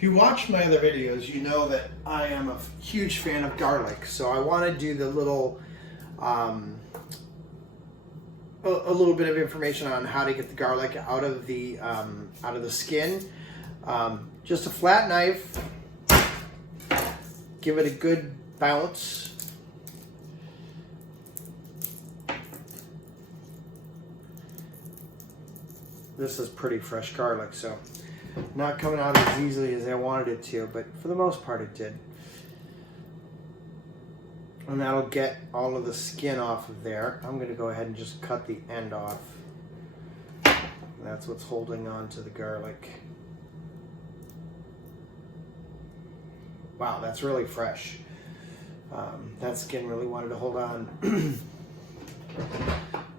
If you watch my other videos, you know that I am a huge fan of garlic. So I want to do the little, a little bit of information on how to get the garlic out of the skin. Just a flat knife. Give it a good bounce. This is pretty fresh garlic, so not coming out as easily as I wanted it to, but for the most part it did. And that'll get all of the skin off of there. I'm going to go ahead and just cut the end off. That's what's holding on to the garlic. Wow, that's really fresh. That skin really wanted to hold on.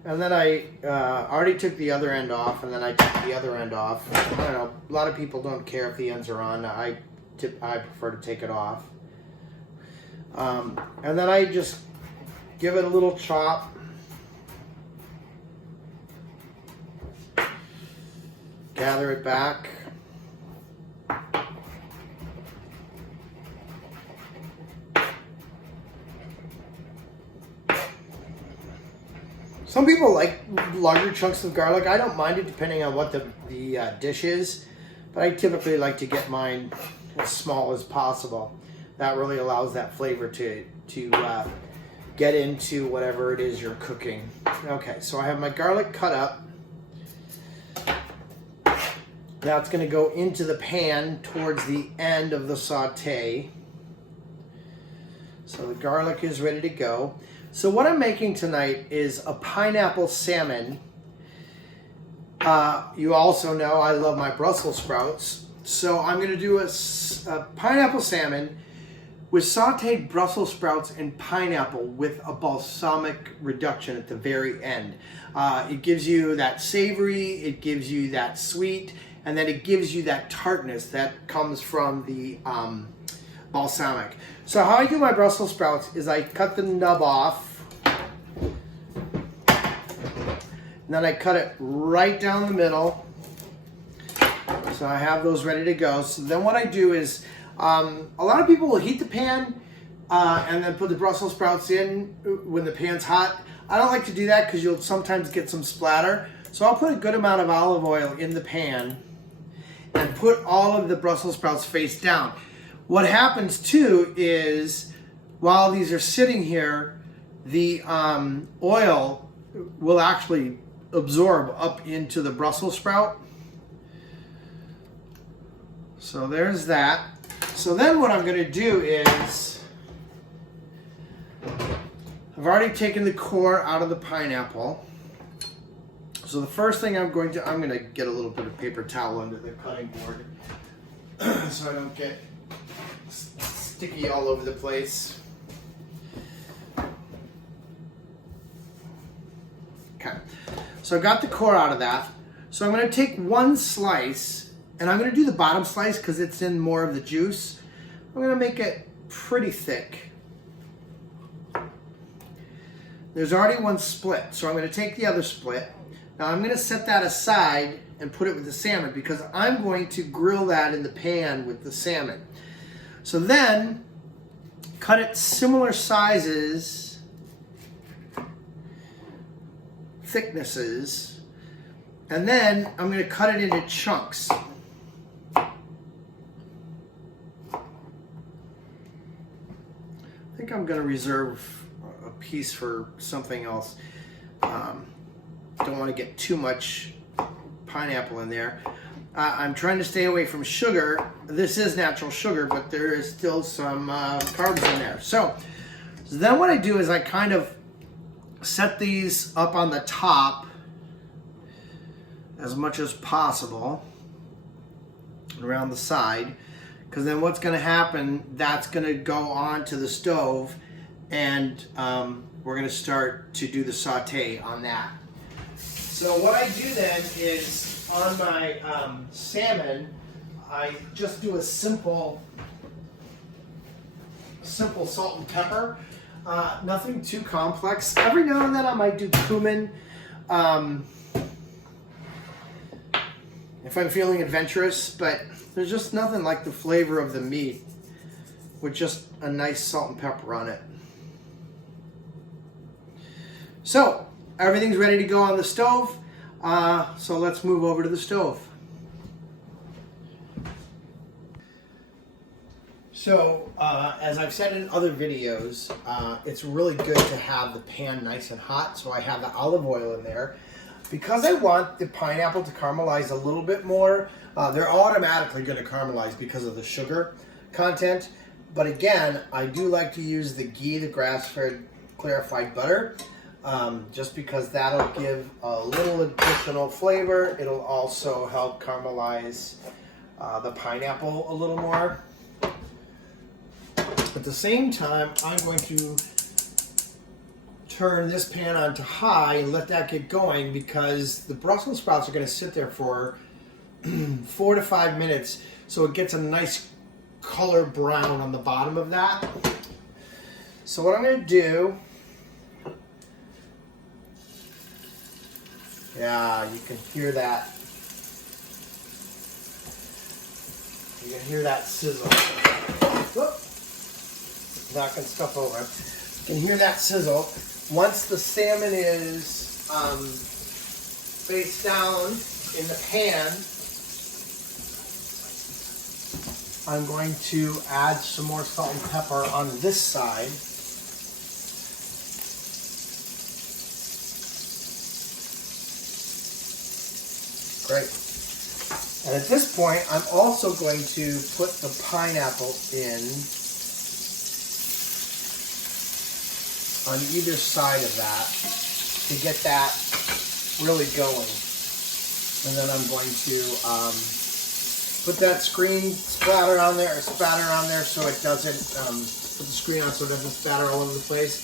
And then I already took the other end off, and then I took the other end off. I don't know, a lot of people don't care if the ends are on. I prefer to take it off. And then I just give it a little chop. Gather it back. Some people like larger chunks of garlic. I don't mind it depending on what the dish is, but I typically like to get mine as small as possible. That really allows that flavor to get into whatever it is you're cooking. Okay, so I have my garlic cut up. Now it's going to go into the pan towards the end of the saute. So the garlic is ready to go. So what I'm making tonight is a pineapple salmon. You also know I love my Brussels sprouts. So I'm going to do a pineapple salmon with sauteed Brussels sprouts and pineapple with a balsamic reduction at the very end. It gives you that savory, it gives you that sweet, and then it gives you that tartness that comes from the balsamic. So how I do my Brussels sprouts is I cut the nub off, and then I cut it right down the middle. So I have those ready to go. So then what I do is, a lot of people will heat the pan and then put the Brussels sprouts in when the pan's hot. I don't like to do that because you'll sometimes get some splatter. So I'll put a good amount of olive oil in the pan and put all of the Brussels sprouts face down. What happens too is while these are sitting here, the oil will actually absorb up into the Brussels sprout. So there's that. So then what I'm going to do is, I've already taken the core out of the pineapple. So the first thing I'm going to get a little bit of paper towel under the cutting board so I don't get sticky all over the place. Okay, so I got the core out of that. So I'm going to take one slice, and I'm going to do the bottom slice because it's in more of the juice. I'm going to make it pretty thick. There's already one split, so I'm going to take the other split. Now I'm going to set that aside and put it with the salmon because I'm going to grill that in the pan with the salmon. So then, cut it similar sizes, thicknesses, and then I'm going to cut it into chunks. I think I'm going to reserve a piece for something else. Don't want to get too much pineapple in there. I'm trying to stay away from sugar. This is natural sugar, but there is still some carbs in there. So then what I do is I kind of set these up on the top as much as possible around the side, because then what's going to happen, that's going to go onto the stove, and we're going to start to do the saute on that. So what I do then is, on my salmon, I just do a simple salt and pepper. Nothing too complex. Every now and then I might do cumin. if I'm feeling adventurous, but there's just nothing like the flavor of the meat with just a nice salt and pepper on it. So everything's ready to go on the stove. So let's move over to the stove. So as I've said in other videos, it's really good to have the pan nice and hot. So I have the olive oil in there. Because I want the pineapple to caramelize a little bit more, they're automatically going to caramelize because of the sugar content. But again, I do like to use the ghee, the grass-fed clarified butter, just because that'll give a little additional flavor. It'll also help caramelize the pineapple a little more. At the same time, I'm going to turn this pan on to high and let that get going, because the Brussels sprouts are going to sit there for 4 to 5 minutes, so it gets a nice color brown on the bottom of that. So what I'm going to do, yeah, you can hear that. You can hear that sizzle. Whoop. Knocking stuff over. You can hear that sizzle. Once the salmon is face down in the pan, I'm going to add some more salt and pepper on this side. Great. And at this point, I'm also going to put the pineapple in on either side of that to get that really going. And then I'm going to put that screen spatter on there so it doesn't, put the screen on so it doesn't spatter all over the place.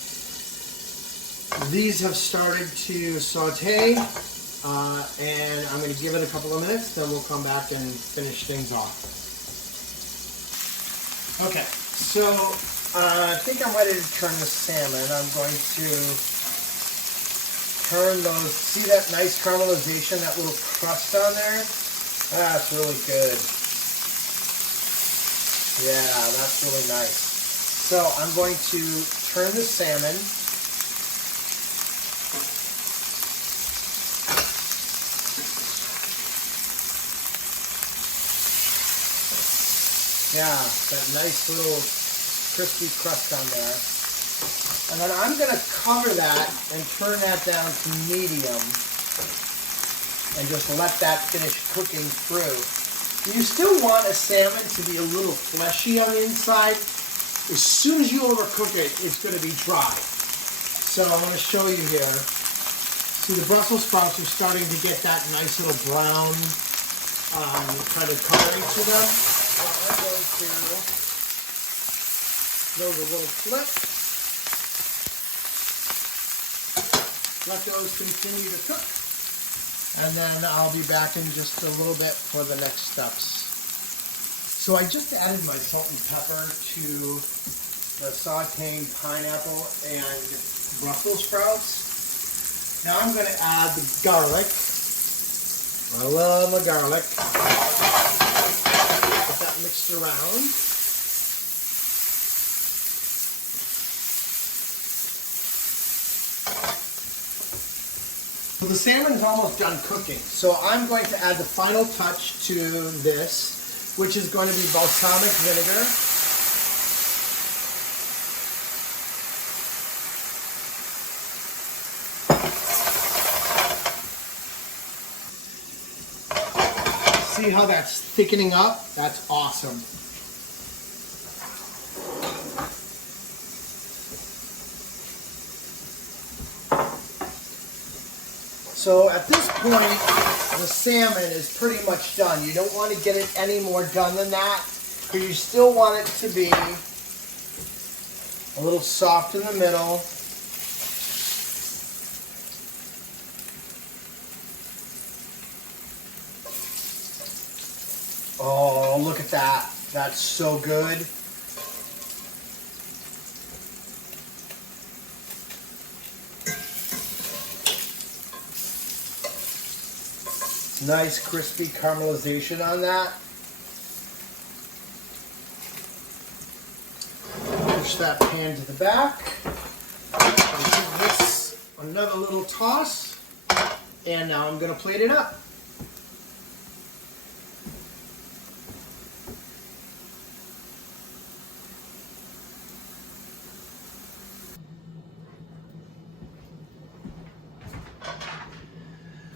These have started to saute, and I'm going to give it a couple of minutes, then we'll come back and finish things off. Okay, so I think I'm ready to turn the salmon. I'm going to turn those, see that nice caramelization, that little crust on there? That's really good. Yeah, that's really nice. So I'm going to turn the salmon. Yeah, that nice little crispy crust on there. And then I'm going to cover that and turn that down to medium and just let that finish cooking through. You still want a salmon to be a little fleshy on the inside. As soon as you overcook it, it's going to be dry. So I'm going to show you here. See, the Brussels sprouts are starting to get that nice little brown kind of coloring to them. So I'm going to those a little flip. Let those continue to cook. And then I'll be back in just a little bit for the next steps. So I just added my salt and pepper to the sauteed pineapple and Brussels sprouts. Now I'm going to add the garlic. I love my garlic. Get that mixed around. So the salmon's almost done cooking. So I'm going to add the final touch to this, which is going to be balsamic vinegar. See how that's thickening up? That's awesome. So at this point, the salmon is pretty much done. You don't want to get it any more done than that, but you still want it to be a little soft in the middle. Oh, look at that. That's so good. Nice crispy caramelization on that. Push that pan to the back. I'll give this another little toss. And now I'm going to plate it up.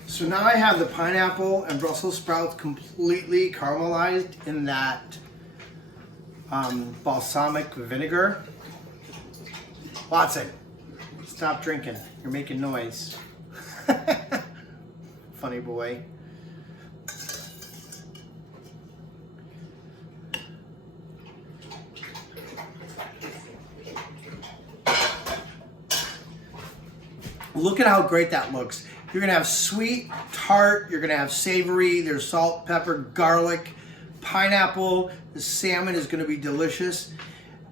So now I have the pineapple and Brussels sprouts completely caramelized in that balsamic vinegar. Watson, stop drinking. You're making noise. Funny boy. Look at how great that looks. You're gonna have sweet, tart, you're gonna have savory, there's salt, pepper, garlic, pineapple, the salmon is gonna be delicious.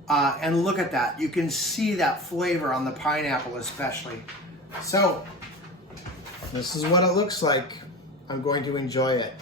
And look at that, you can see that flavor on the pineapple especially. So, this is what it looks like. I'm going to enjoy it.